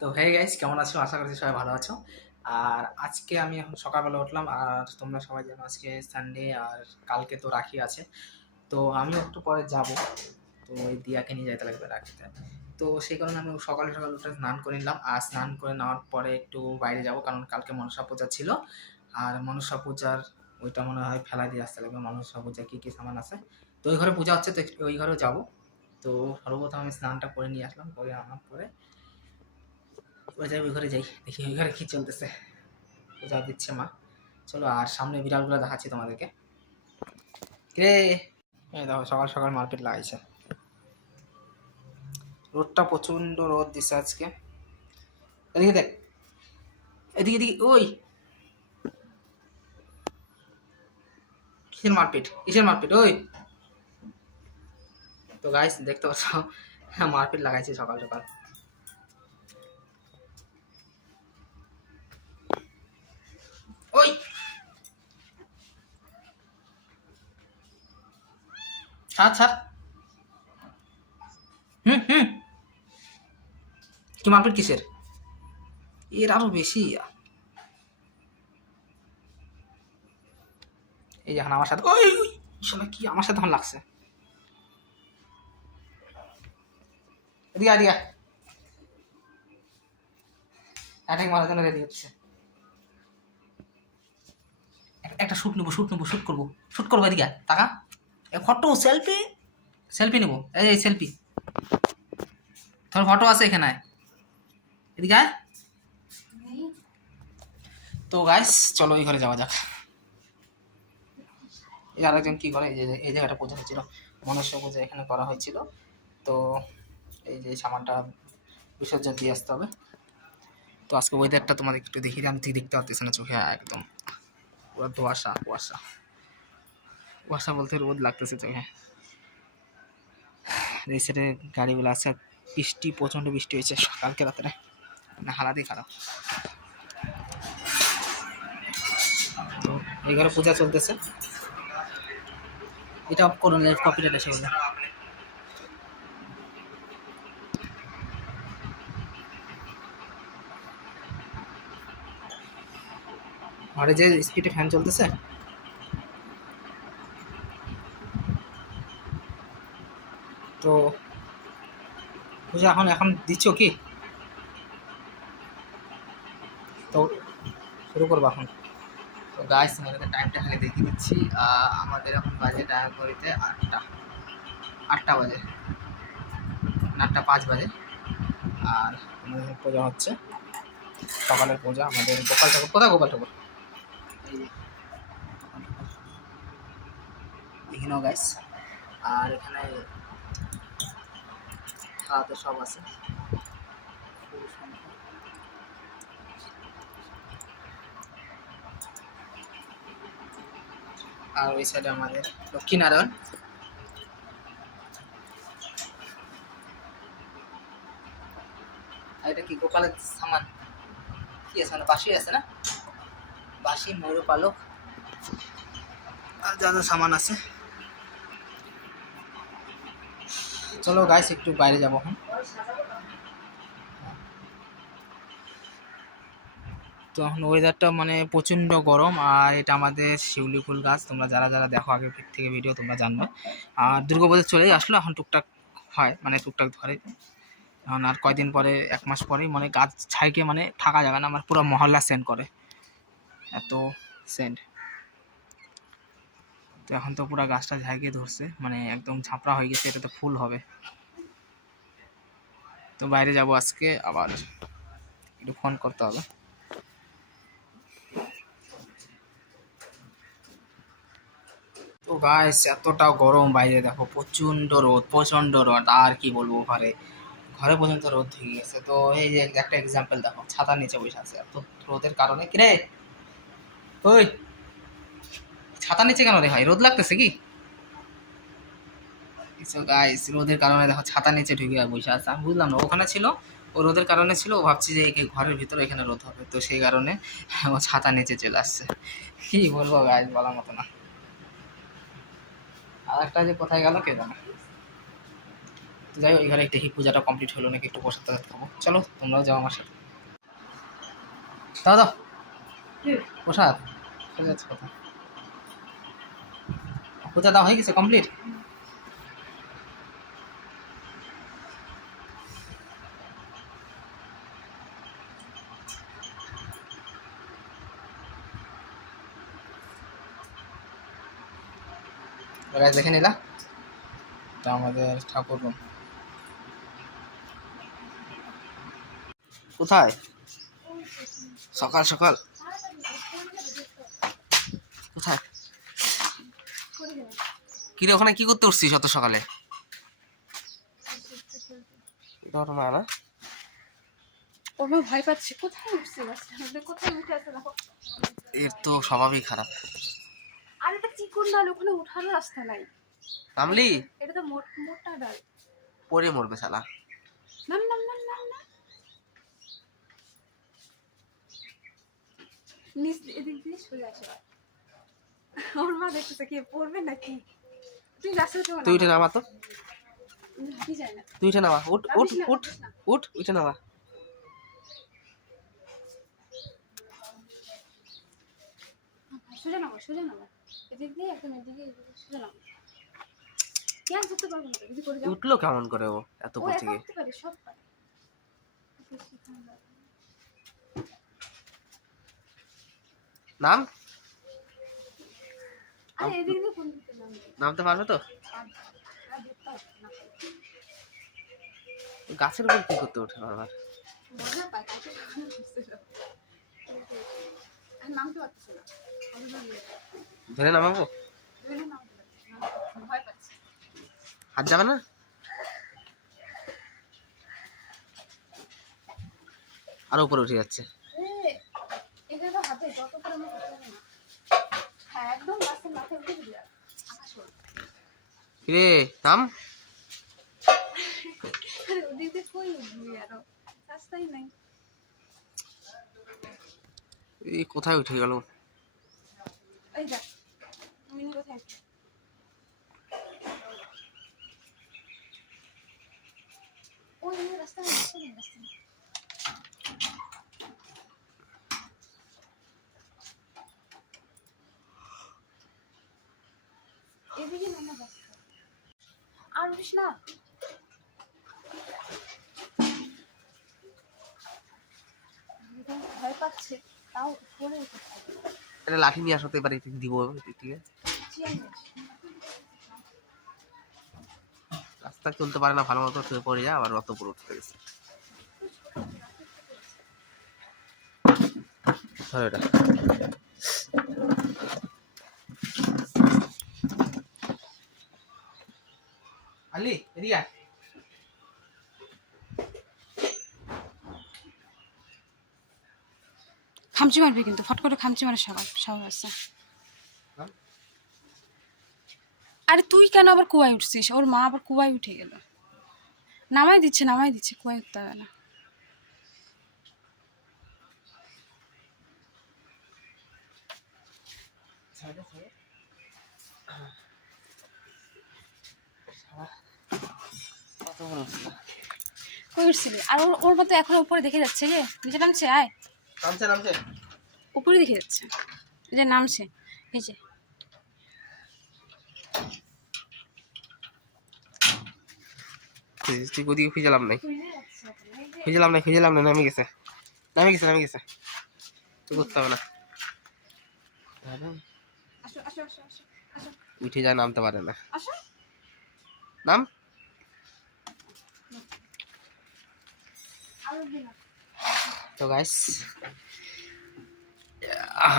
তো hey guys, কেমন আছো? আশা করছি সবাই ভালো আছো। আর আজকে আমি এখন সকালবেলা উঠলাম, আর তোমরা সবাই জানো আজকে সানডে, আর কালকে তো রাখি আছে। তো আমি একটু পরে যাব, তো ওই দিয়াকে নিয়ে যেতে লাগবে রাখিতে। তো সেই কারণে আমি সকাল সকাল উঠে স্নান করে নিলাম, আর স্নান করে নেওয়ার পরে একটু বাইরে যাব, কারণ কালকে মনসা পূজা ছিল। আর মনসা পূজার ওইটা মনে হয় ফেলা দিয়ে আসতে লাগবে। মনসা পূজা কী কী সামান আছে, তো ওই ঘরে পূজা হচ্ছে, তো ওই ঘরেও যাবো। তো সর্বপ্রথম আমি স্নানটা করে নিয়ে আসলাম, করে আনার পরে ওই যাই, ওই ঘরে যাই, দেখি ওই ঘরে কী চলতেছে। পূজা দিচ্ছে মা। চলো, আর সামনে বিড়ালগুলো দেখাচ্ছি তোমাদেরকে। রে, এই দেখো সকাল সকাল মার্কেট লাগাইছে। রোদটা প্রচন্ড রোদ দিছে আজকে। এদিকে দেখ, এদিকে এদিকে, ওই কিসের মারপিট, কিসের মারপিট ওই। তো গাইস দেখতে পাচ্ছ, হ্যাঁ মারপিট লাগাইছে সকাল সকাল। ওই ছাড় ছাড়। হুম হুম, কি মারপিট কিসের? এর আরো বেশি। এই যে এখন আমার সাথে, ওই ওই শালা কি আমার সাথে এখন লাগছে। এদিকে এদিকে, অ্যাটাক মারার জন্য রেডি হচ্ছে। একটা শ্যুট নেবো, শ্যুট নেবো, শ্যুট করবো, শ্যুট করবো। এদিকে টাকা, ফটো সেলফি, সেলফি নেবো। এই সেলফি, তোর ফটো আছে এখানে, এদিকে আয়। তো গাইস চলো এই ঘরে যাওয়া যাক। এই আরেকজন কি করে, এই যে এই জায়গাটা পূজা হয়েছিল, মনসা পূজা এখানে করা হয়েছিল। তো এই যে সামানটা বিসর্জন দিয়ে আসতে হবে। তো আজকে ওয়েদারটা তোমাদের একটু দেখি, আমি ঠিক দেখতে পাচ্ছি না চোখে, একদম পুরো ধোয়াশা কুয়াশা। কুয়াশা বলতে রোদ লাগতেছে চোখে। এই সাইডে গাড়িগুলো আছে, বৃষ্টি প্রচণ্ড বৃষ্টি হয়েছে কালকে রাত্রে, মানে হালাতই খারাপ। তো এই ঘরে পূজা চলতেছে। এটা অফ করুন, লাইভ কপিরাইট এসে বলবে। ঘরে যে স্পিডে ফ্যান চলতেছে। তো পূজা এখন এখন দিচ্ছ কি? তো শুরু করবো এখন। তো গাইস আমাদের টাইমটা খালি দেখিয়ে দিচ্ছি। আমাদের এখন বাজে টাইম করিতে 8টা, 8টা বাজে, 8টা 5 বাজে। আর আমাদের পূজা হচ্ছে, সকালের পূজা। আমাদের গোপাল ঠাকুর, কোথায় গোপাল ঠাকুর? এই যে দেখি নাও গাইস। আর এখানে খাওয়াতে সব আছে। আর ওই সাইডে আমাদের লক্ষ্মীনারায়ণ। আর এটা কি গোপালের সামান? কি আছে, মানে বাঁশি আছে না, বাঁশি, ময়ূর পালক, আর যা যা সামান আছে। চলো গাইস একটু বাইরে যাবো এখন। তো এখন ওয়েদারটা মানে প্রচণ্ড গরম, আর এটা আমাদের শিউলি ফুল গাছ। তোমরা যারা যারা দেখো আগে থেকে ভিডিও, তোমরা জানবে। আর দুর্গাপূজা চলেই আসলো, এখন টুকটাক হয়, মানে টুকটাক ধরে। এখন আর কয়দিন পরে, 1 মাস পরেই মানে গাছ ছাইকে মানে থাকা যাবে না, আমার পুরো মহল্লা সেন্ড করে, এত সেন্ড। তো এখন তো পুরো গাছটা ঝাঁকিয়ে ধরছে, মানে একদম ঝাপড়া হয়ে গেছে, এটা তো ফুল হবে। তো বাইরে যাব আজকে, আবার একটু ফোন করতে হবে। তো গাইস এতটা গরম বাইরে, দেখো প্রচণ্ড রোদ, প্রচণ্ড রোদ, আর কি বলবো। ঘরে ঘরে পর্যন্ত রোদ হয়ে গেছে। তো এই যে একটা এক্সাম্পল দেখো, ছাতার নিচে বসে আছে, এত রোদের কারণে। কিরে ওই, ছাতার নিচে কেন রে ভাই, রোদ লাগতেছে কি? গাইস রোদের কারণে দেখো ছাতার নিচে ঢুকে বসে আছে। আমি বুঝলাম না, ওখানে ছিল, ও রোদের কারণে ছিল, ও ভাবছি যে ঘরের ভিতরে এখানে রোদ হবে, তো সেই কারণে ও ছাতা নিচে চলে আসছে। কি বলবো গাইস, বলার মতো না। আর একটা যে কোথায় গেল কে জানে। যাই হোক, এখানে দেখি পূজাটা কমপ্লিট হলো নাকি, একটু প্রসাদ টসাদ খাবো। চলো তোমরাও যাও আমার সাথে। দাদা প্রসাদ চলে যাচ্ছে কথা। পূজা দেওয়া হয়ে গেছে কমপ্লিট? দেখে নিলা এটা আমাদের ঠাকুর রুম। কোথায় সকাল সকাল? কোথায় কিরে, ওখানে কি করতে উঠছিস অত সকালে? মা না ওমা ভয় পাচ্ছে, কোথায় উঠছে বাচ্চা, কোথায় উঠে আছে দেখো। এর তো স্বভাবই খারাপ। আর এটা চিকন ডাল, ওখানে ওঠারও রাস্তা নাই। নামলি? এটা তো মোটা ডাল, পরে মরবে শালা। নাম নাম নাম নাম না, নিচ এদিক দিয়ে সোজা আসে। ওর মা দেখতেছে কি পড়বে নাকি। তুই যাচ্ছে তো, তুই উঠে নামা তো, হাঁটি যায় না। তুই উঠে নামা, উঠ উঠ উঠ উঠ, উঠে নামা। সোজা নামা, সোজা নামা, এদিক দিয়ে একদম এদিকে সোজা নামা। কেন যেতে পারবো না যদি করে যাও? উঠলো কেমন করে ও এত ও উপর একা থেকে? উঠতে পারে, সব পারে। নাম, আরে এদিক দিয়ে কোন দিকে নামবে? নামতে পারবে তো? আর দেখতে হবে না, গাছের উপর কি করতে ওঠে বারবার? মজা পায় কাছে বুঝতে পারো। আর নামতে পারতেছে না, ধরে নামাবো? ভয় পাচ্ছে। হাত যাবে না? আরো উপরে উঠে যাচ্ছে। এটা তো হাতে যত করে আমি করতে পারি না। হ্যাঁ একদম গাছের মাথায় উঠে দিবি। আকাশ ওর রে নাম, আরে ওদিক দিয়ে কই উঠবি, আরো রাস্তাই নাই। এই কোথায় উঠে গেল? এই দেখ মিনি কোথায়, ওই রাস্তা নেই, রাস্তা নেই, রাস্তা নেই। এদিকে নামা রাস্তা, আর উঠিস না। ভয় পাচ্ছে তাও পড়ে উঠেছে। এটা লাঠি নিয়ে আসতে পারি, দিব ঠিক আছে। রাস্তা চলতে পারে না ভালো মতো, পড়ে যায় আবার অত উপরে উঠতে গেছে। ধরো এটা। আলি এদিকে আয়। খামচি মারবি কিন্তু, ফট করে খামচি মারে স্বভাব আছে। আরে তুই কেন আবার কুয়ায় উঠছিস? ওর মা আবার কুয়ায় উঠে গেল। নামাই দিচ্ছে, কুয়ায় উঠতে হবে না। কই উঠছিলি? আর ওর মতো এখন উপরে দেখে যাচ্ছে, যে নিচে নামছে। আয় নামছে নামছে, উপরে দেখে যাচ্ছে, এই যে নামছে, এই যে ঠিক ওদিকে খুঁজলাম নাই, খুঁজলাম না, নামে গেছে, নামে গেছে। তো করতে হবে না, উঠে যায়, নামতে পারে না। নাম, তো গাইস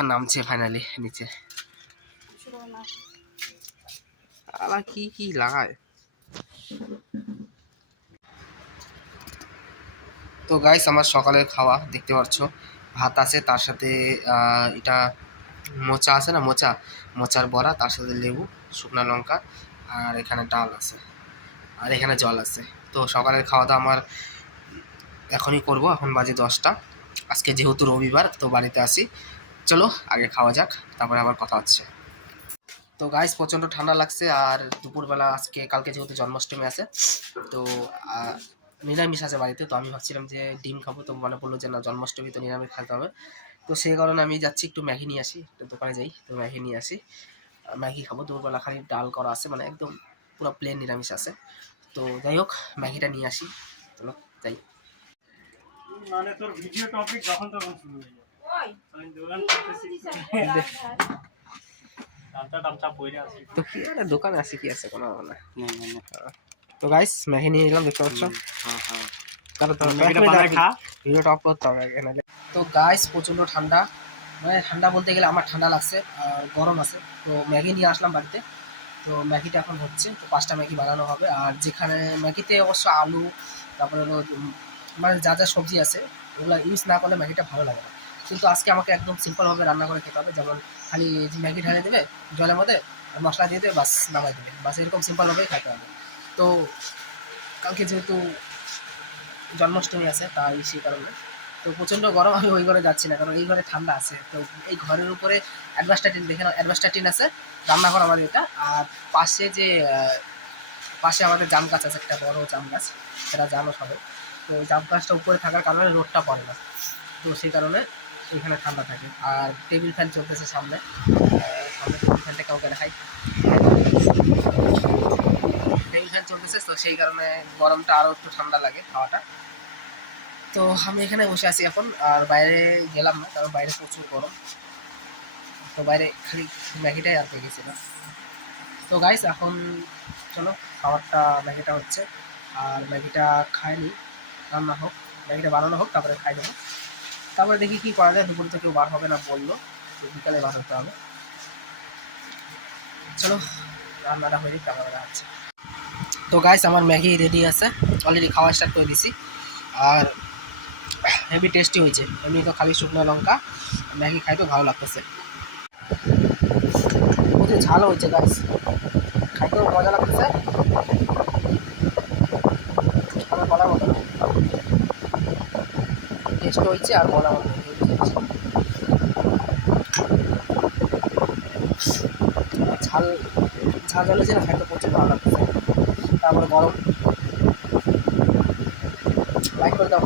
নামছে ফাইনালি নিচে। আলা কি কি লাগায়। তো গাইস আমার সকালের খাওয়া দেখতে পাচ্ছ, ভাত আছে, তার সাথে এটা মোচা আছে না, মোচার বড়া, তার সাথে লেবু, শুকনো লঙ্কা, আর এখানে ডাল আছে, আর এখানে জল আছে। তো সকালের খাওয়া দাওয়া আমার এখনই করব, এখন বাজে 10টা। আজকে যেহেতু রবিবার, তো বাড়িতে আসি। চলো আগে খাওয়া যাক, তারপরে আবার কথা হচ্ছে। তো গাইস প্রচণ্ড ঠান্ডা লাগছে, আর দুপুরবেলা কালকে যেহেতু জন্মাষ্টমী আছে, তো নিরামিষ আছে বাড়িতে। তো আমি ভাবছিলাম যে ডিম খাবো, তো মনে পড়লো যে না, জন্মাষ্টমী তো নিরামিষ খেতে হবে। তো সেই কারণে আমি যাচ্ছি একটু ম্যাগি নিয়ে আসি, একটু দোকানে যাই, তো ম্যাগি নিয়ে আসি। ম্যাগি খাবো, দুপুরবেলা খালি ডাল করা আছে, মানে একদম পুরো প্লেন নিরামিষ আছে। তো যাই হোক, ম্যাগিটা নিয়ে আসি, চলো যাই। মানে তোর ভিডিও টপিক যখন তখন শুরু হয়ে যায়। আমি দোকান করতেছি, দামটা পড়ে আছে। তো কি আরে দোকানে আসি, কি আছে কোনো না। তো গাইস ম্যাগি নিয়ে নিলাম, দেখতে পাচ্ছ। তারপর তো ম্যাগিটা বানায় খা। ভিডিওটা আপলোড করতে হবে এখানে। তো গাইস প্রচণ্ড ঠান্ডা, মানে ঠান্ডা বলতে গেলে আমার ঠান্ডা লাগছে আর গরম আছে। তো ম্যাগি নিয়ে আসলাম বাড়িতে। তো ম্যাগিটা এখন হচ্ছে, তো 5টা ম্যাগি বানানো হবে। আর যেখানে ম্যাগিতে অবশ্য আলু, তারপরে হলো মানে যা যা সবজি আছে ওগুলো ইউজ না করলে ম্যাগিটা ভালো লাগে না। কিন্তু আজকে আমাকে একদম সিম্পলভাবে রান্না করে খেতে হবে, যেমন খালি ম্যাগি ঢেলে দেবে জলের মধ্যে, আর মশলা দিয়ে দেবে, বাস নামাই দেবে, বাস এরকম সিম্পলভাবেই খেতে হবে। তো কালকে যেহেতু জন্মাষ্টমী আছে তাই সেই কারণে। তো প্রচণ্ড গরম, আমি ওই ঘরে যাচ্ছি না, কারণ এই ঘরে ঠান্ডা আছে। তো এই ঘরের উপরে অ্যাডভাস্টার টিন, দেখে নাও অ্যাডভাস্টার টিন আছে, রান্নাঘর আমাদের এটা। আর পাশে যে পাশে আমাদের জাম গাছ আছে, একটা বড় জাম গাছ, সেটা জামও সবে। তো ওই জাম গাছটা উপরে থাকার কারণে রোদটা পড়ে না, তো সেই কারণে এখানে ঠান্ডা থাকে। আর টেবিল ফ্যান চলতেছে সামনে, সামনে টেবিল ফ্যানটা কাউকে দেখাই, টেবিল ফ্যান চলতেছে, তো সেই কারণে গরমটা আরও একটু ঠান্ডা লাগে হাওয়াটা। তো আমি এখানে বসে আছি এখন, আর বাইরে গেলাম না, কারণ বাইরে প্রচুর গরম। তো বাইরে খালি ম্যাগিটাই আর পেয়ে গেছিলাম। তো গাইস এখন চলো খাবারটা, ম্যাগিটা হচ্ছে, আর ম্যাগিটা খাইনি, রান্না হোক, ম্যাগিটা বানানো হোক, তারপরে খাই দেবো। তারপরে দেখি কী করা যায়, দুপুরে তো কেউ বার হবে না বললো, তো বিকালে বার হতে হবে। চলো রান্নাটা হয়ে যাক, তারপরে দেখা হচ্ছে। তো গাইস আমার ম্যাগি রেডি আছে, অলরেডি খাওয়া স্টার্ট করে দিছি। আর হেভি টেস্টি হয়েছে, এমনি তো খালি শুকনো লঙ্কা ম্যাগি খাইতে ভালো লাগতেছে, প্রচুর ঝাল হয়েছে গাইস, খাইতেও মজা লাগতেছে, আমার বলার মতো না, টেস্ট হয়েছে আর বলার মতো ঝাল ঝাল ঝাল হয়েছে না, খাইতে প্রচুর ভালো লাগতেছে। তারপরে গরম লাইক করে দাও।